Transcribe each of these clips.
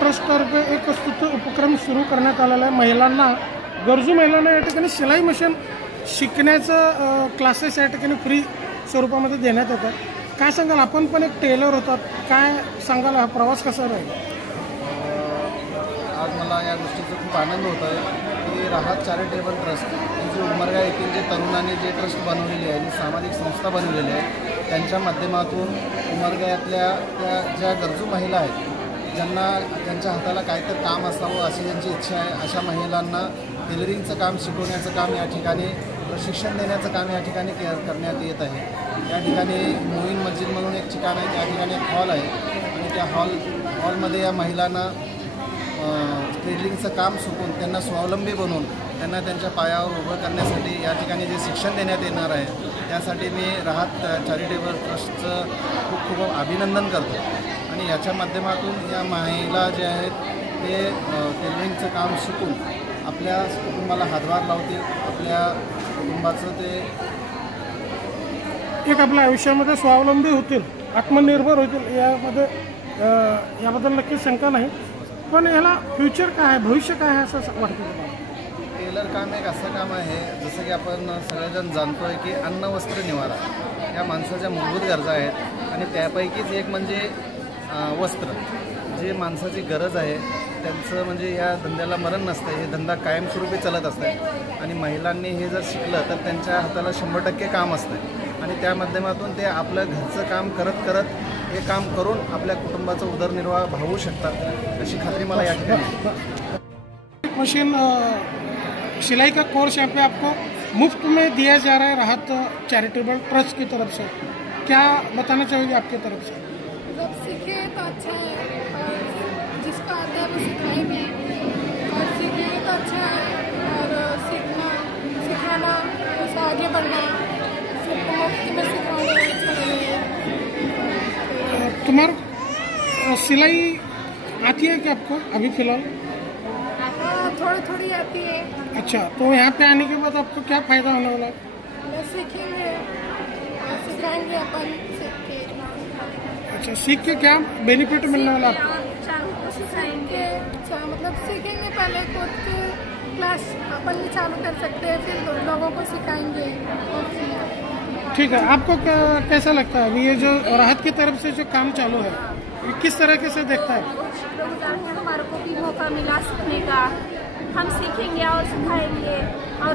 ट्रस्टतर्फे एक स्तुत्य उपक्रम सुरू करण्यात आलेला आहे। महिलांना, गरजू महिलांना या ठिकाणी शिलाई मशीन शिकण्याचं क्लासेस या ठिकाणी फ्री स्वरूपामध्ये देण्यात येतात। काय सांगाल, आपण पण एक टेलर होतात, काय सांगाल, हा प्रवास कसा राहील? आज मला या गोष्टीचा खूप आनंद होत आहे की राहत चॅरिटेबल ट्रस्ट ही जी उमरगा येथील जे तरुणांनी जे ट्रस्ट बनवलेली आहे, जी सामाजिक संस्था बनवलेली आहे, त्यांच्या माध्यमातून उमरगायातल्या त्या ज्या गरजू महिला आहेत, ज्यांना त्यांच्या हाताला काहीतरी काम असावं अशी ज्यांची इच्छा आहे, अशा महिलांना टेलरिंगचं काम शिकवण्याचं काम या ठिकाणी, प्रशिक्षण देण्याचं काम या ठिकाणी करण्यात येत आहे। या ठिकाणी मोईन मस्जिद म्हणून एक ठिकाण आहे, त्या ठिकाणी एक हॉल आहे आणि त्या हॉलमध्ये या महिलांना टेलरिंगचं काम शिकून त्यांना स्वावलंबी बनवून त्यांना त्यांच्या पायावर उभं करण्यासाठी या ठिकाणी जे शिक्षण देण्यात येणार आहे, त्यासाठी मी राहत चॅरिटेबल ट्रस्टचं खूप खूप अभिनंदन करतो। आणि याच्या माध्यमातून या महिला जे आहेत ते टेलरिंगचं काम शिकून आपल्या कुटुंबाला हातभार लावतील, आपल्या कुटुंबाचं ते एक आपल्या आयुष्यामध्ये स्वावलंबी होतील, आत्मनिर्भर होतील, याबद्दल नक्कीच शंका नाही। पण याला फ्युचर काय आहे, भविष्य काय आहे असं वाटतं तुम्हाला? टेलर काम एक असं काम आहे, जसं की आपण सगळेजण जाणतो आहे की अन्न वस्त्र निवारा या माणसाच्या मूलभूत गरजा आहेत आणि त्यापैकीच एक म्हणजे वस्त्र, जे माणसाची गरज आहे त्यांचं, म्हणजे या धंद्याला मरण नसतं, हे धंदा कायमस्वरूपी चालत असते आणि महिलांनी हे जर शिकलं तर त्यांच्या हाताला 100% काम असतं आणि त्या माध्यमातून ते आपलं घरचं काम करत करत हे काम करून आपल्या कुटुंबाचा उदरनिर्वाह भागवू शकतात, अशी खात्री मला या ठिकाणी। मशीन सिलाई का कोर्स यहाँ पे आपको मुफ्त में दिया जा रहा है राहत चैरिटेबल ट्रस्ट की तरफ से, क्या बताना चाहोगे आपकी तरफ से? जब सीखे तो अच्छा है और जिसको आता है वो सिखाएंगे और सीखेंगे तो अच्छा है और सिखाना उससे आगे बढ़ना, सबको मुफ्त में सिखाना अच्छा लगेगा। तुम्हारा सिलाई आती है क्या आपको अभी फिलहाल? हाँ, थोड़ी थोड़ी आती है। अच्छा, तो यहाँ पे आने के बाद आपको क्या फ़ायदा होने वाला है? सीखेंगे और सिखाएंगे अपन सीख के। अच्छा, सीख के क्या बेनिफिट मिलने वाला आपको? सिखाएंगे, मतलब सीखेंगे, पहले खुद के क्लास अपन भी चालू कर सकते हैं, फिर लोगों को सिखाएंगे। ठीक है, आपको कैसा लगता है अभी ये जो राहत की तरफ से जो काम चालू है, किस तरीके से देखता है? हमारे को भी मौका मिला सीखने का, हम सीखेंगे और सिखाएंगे और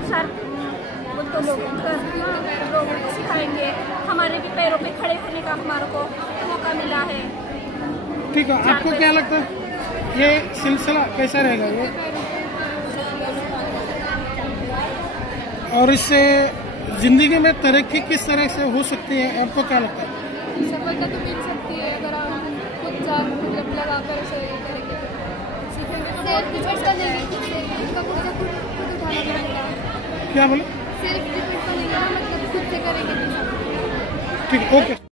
लोगों को सिखाएंगे, हमारे भी पैरों पे खड़े होने का हमारे को मौका मिला है। ठीक है, आपको क्या लगता है ये सिलसिला कैसा रहेगा ये, और इससे जिंदगी में तरक्की किस तरह से हो सकती है, आपको क्या लगता है? सफलता तो मिल सकती है अगर हम खुद मतलब लगाकर उसे करेंगे, सीखेंगे तो बहुत कुछ अच्छा लगेगा। क्या बोले? सेल्फ डिपेंड तो नहीं है, मतलब खुद से करेंगे। ठीक, ओके।